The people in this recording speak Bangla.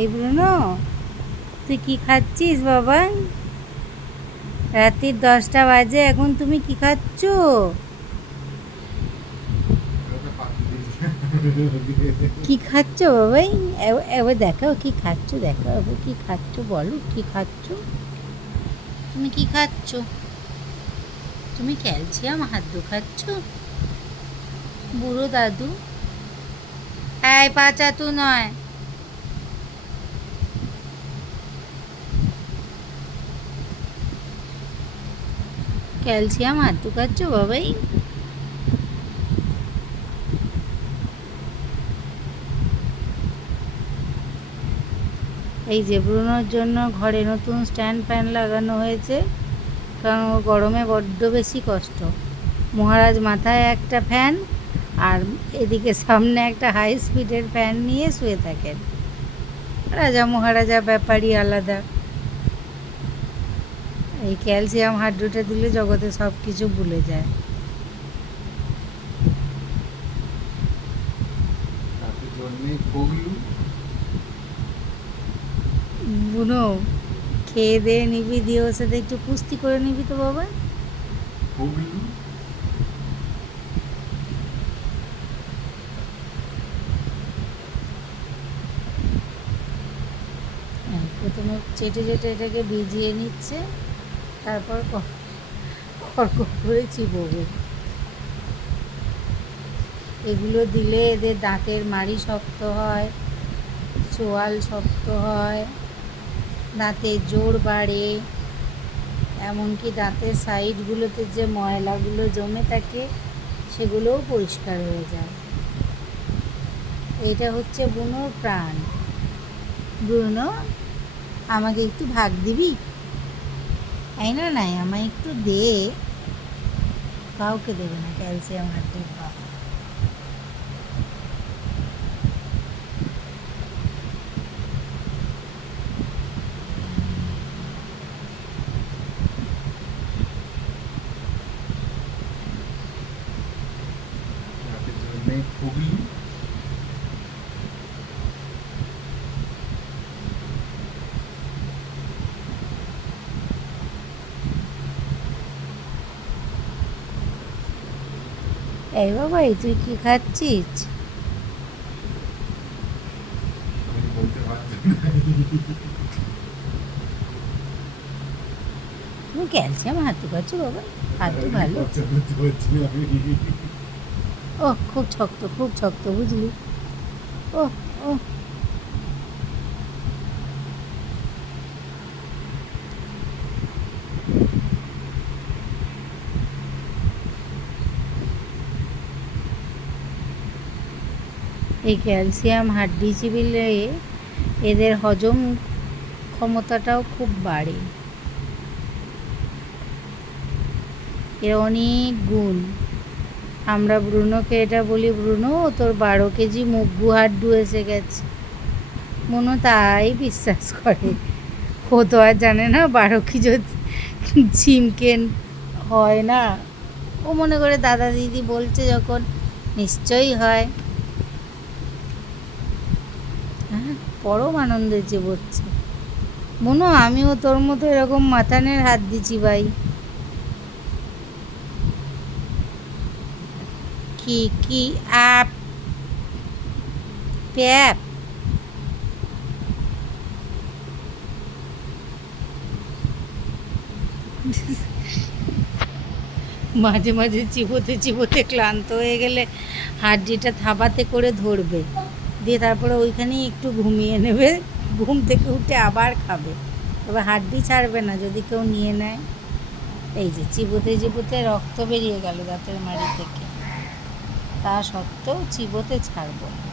এই ব্রুনো, তুই কি খাচ্ছিস বাবা? রাত্রির 10টা বাজে, এখন তুমি কি খাচ্ছ? কি খাচ্ছ বাবাই? এবার দেখাও কি খাচ্ছ, দেখাও এবার কি খাচ্ছ, বলো কি খাচ্ছ? তুমি কি খাচ্ছ? তুমি ক্যালসিয়াম হাদ্দু খাচ্ছ? বুড়ো দাদু, এই পাচাতু নয়। ক্যালসিয়াম হাদ্দু খাচ্ছ বাবাই? এই যে ব্রুনোর জন্য ঘরে নতুন স্ট্যান্ড ফ্যান লাগানো হয়েছে, কারণ ওর গরমে বড্ড বেশি কষ্ট। মহারাজ মাথায় একটা ফ্যান, আর এদিকে সামনে একটা হাই স্পিডের ফ্যান নিয়ে শুয়ে থাকেন। রাজা মহারাজা ব্যাপারই আলাদা। এই ক্যালসিয়াম হাড্ডুটা দিলে জগতে সব কিছু ভুলে যায়। বুনো, খেয়ে দিয়ে নিবি, দিয়ে ওর সাথে একটু কুস্তি করে নিবি তো বাবা। প্রথমে চেটে চেটে এটাকে ভিজিয়ে নিচ্ছে, তারপর কর্ক করে চিবোবে। এগুলো দিলে এদের দাঁতের মাড়ি শক্ত হয়, চোয়াল শক্ত হয়, দাঁতের জোর বাড়ে, এমনকি দাঁতের সাইডগুলোতে যে ময়লাগুলো জমে থাকে সেগুলোও পরিষ্কার হয়ে যায়। এটা হচ্ছে বুনোর প্রাণ। বুনো, আমাকে একটু ভাগ দিবি? এই না, নাই আমায় একটু দে। কাউকে দেবে না ক্যালসিয়াম হাড্ডির ভাগ। এই বাবাই, তুই কি খাচ্ছিস? তুমি ক্যালসিয়াম হাঁটু খাচ্ছ বাবা? হাঁটু ভালো। ও খুব শক্ত, খুব শক্ত, বুঝলি? ও ও এই ক্যালসিয়াম হাড্ডি চিবিলে এদের হজম ক্ষমতাটাও খুব বাড়ে। এর অনেক গুণ। আমরা ব্রুনোকে এটা বলি, ব্রুনো তোর 12 কেজি মুগ্গু হাড্ডু এসে গেছে। মনো তাই বিশ্বাস করে। ও তো আর জানে না 12 কেজি ঝিমকেন হয় না। ও মনে করে দাদা দিদি বলছে যখন, নিশ্চয়ই হয়। হ্যাঁ, পরম আনন্দে চেবোচ্ছে। মনো, আমিও তোর মতো এরকম মাথানের হাত দিচ্ছি ভাই। কি কি অ্যাপ প্যাপ? মাঝে মাঝে চিবোতে চিবোতে ক্লান্ত হয়ে গেলে হাড্ডিটা থাবাতে করে ধরবে, দিয়ে তারপরে ওইখানেই একটু ঘুমিয়ে নেবে। ঘুম থেকে উঠে আবার খাবে। তবে হাড্ডি ছাড়বে না যদি কেউ নিয়ে নেয়। এই যে চিবোতে চিবোতে রক্ত বেরিয়ে গেল দাঁতের মাড়ি থেকে, তা সত্ত্বেও চিবোতে ছাড়বো না।